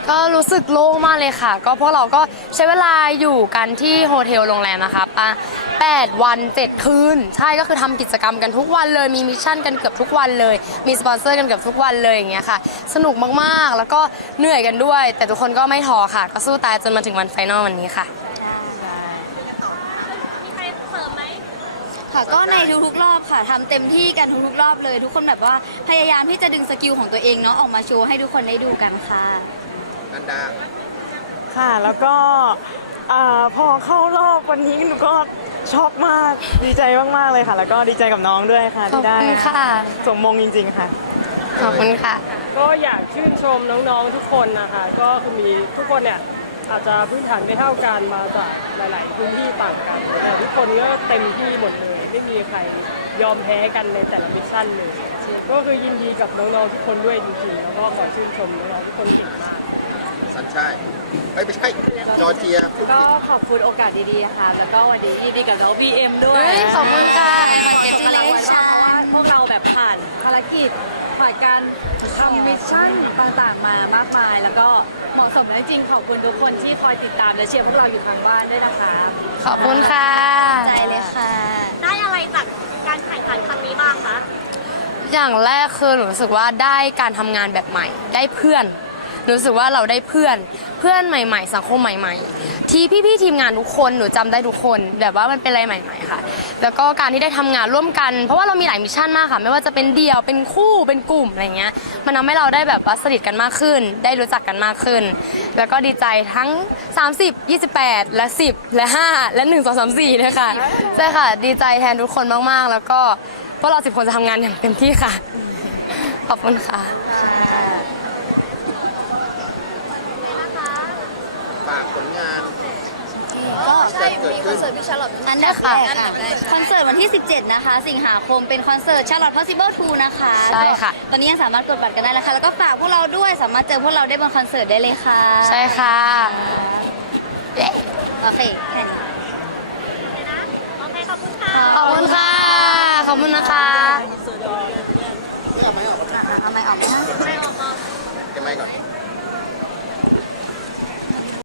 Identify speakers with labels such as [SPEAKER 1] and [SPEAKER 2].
[SPEAKER 1] ก็รู้สึกโล่งมากเลยค่ะก็พวกเราก็ใช้เวลาอยู่กันที่โฮเทลโรงแรมนะคะ8 วัน 7 คืนใช่ก็คือทำกิจกรรมกันทุกวันเลยมีมิชชั่นกันเกือบทุกวันเลยมีสปอนเซอร์กันเกือบทุกวันเลยอย่างเงี้ยค่ะสนุกมากๆแล้วก็เหนื่อยกันด้วยแต่ทุกคนก็ไม่ท้อค่ะก็สู้ตายจนมาถึงวันไฟนอลวันนี้ค่ะ
[SPEAKER 2] มีใครเสริมไหม
[SPEAKER 3] ค่ะก็ในทุกๆรอบค่ะทำเต็มที่กันทุกๆรอบเลยทุกคนแบบว่าพยายามที่จะดึงสกิลของตัวเองเนาะออกมาโชว์ให้ทุกคนได้ดูกันค่ะ
[SPEAKER 4] นันดา
[SPEAKER 5] ค่ะแล้วก็พอเข้ารอบวันนี้หนูก็ช็อกมากดีใจมากๆเลยค่ะแล้วก็ดีใจกับน้องด้วยค่ะที่ได้สมมงจริงๆค่ะ
[SPEAKER 1] ขอบคุณค่ะ
[SPEAKER 6] ก็อยากชื่นชมน้องๆทุกคนนะคะก็คือมีทุกคนเนี่ยอาจจะพื้นฐานไม่เท่ากันมาจากหลายๆพื้นที่ต่างกันแต่ทุกคนก็เต็มที่หมดเลยไม่มีใครยอมแพ้กันในแต่ละมิชชั่นเลยก็คือยินดีกับน้องๆทุกคนด้วยจริงๆแล้วก็ขอชื่นชมน้องๆทุกคนเก่งมาก
[SPEAKER 4] สัญชัยไม่ใช่จอร์เจีย
[SPEAKER 2] ก็ขอบคุณโอกาสดีๆค่ะแล้วก็วันนี้ยินดีกับน้อง BM ด้วย
[SPEAKER 1] ขอบคุณค่ะ
[SPEAKER 2] พวกเราแบบผ่านภารกิจผ่านการทำมิชชั่นต่างๆมามากมายแล้วก็เหมาะสมแล้วจริงขอบคุณทุกคนที่คอยติดตามและเชียร์พวกเราอยู่ทางบ้านด้วยนะคะ
[SPEAKER 1] ขอบคุณค่ะ
[SPEAKER 3] ใจเลยค่ะ
[SPEAKER 2] ได้อะไรจากการแข่งขันครั้งนี้บ้างคะ
[SPEAKER 1] อย่างแรกคือหนูรู้สึกว่าได้การทำงานแบบใหม่ได้เพื่อนรู้สึกว่าเราได้เพื่อนใหม่ๆสังคมใหม่ๆที่พี่ๆทีมงานทุกคนหนูจำได้ทุกคนแบบว่ามันเป็นอะไรใหม่ๆค่ะแล้วก็การที่ได้ทำงานร่วมกันเพราะว่าเรามีหลายมิชชั่นมากค่ะไม่ว่าจะเป็นเดี่ยวเป็นคู่เป็นกลุ่มอะไรเงี้ยมันทำให้เราได้แบบว่าสนิทกันมากขึ้นได้รู้จักกันมากขึ้นแล้วก็ดีใจทั้ง30 28และ10และ5และ1 2 3 4เลยค่ะใช่ค่ะดีใจแทนทุกคนมากๆแล้วก็พวกเรา10 คนจะทำงานอย่างเต็มที่ค่ะขอบคุณค่ะ
[SPEAKER 4] ฝากผลงาน
[SPEAKER 3] ก็ใช่มีคอนเสิร์ตพี่ชาร์ลอตอันดับแรกค่ะคอนเสิร์ตวันที่17นะคะสิงหาคมเป็นคอนเสิร์ต Charlotte Possible 2นะคะ
[SPEAKER 1] ใช่ค่ะ
[SPEAKER 3] ตอนนี้ยังสามารถกดบัตรกันได้แล้วค่ะแล้วก็ฝากพวกเราด้วยสามารถเจอพวกเราได้บนคอนเสิร์ตได้เลยค่ะ
[SPEAKER 1] ใช่ค่ะ
[SPEAKER 3] โอเคแค่นี้
[SPEAKER 2] โอเคขอบคุณค่ะ
[SPEAKER 1] ขอบคุณค่ะขอบคุณนะคะ
[SPEAKER 4] ไม่ออกไหมออก
[SPEAKER 3] เอาไม่ออกนะ
[SPEAKER 4] เก็บไมค์ก่อน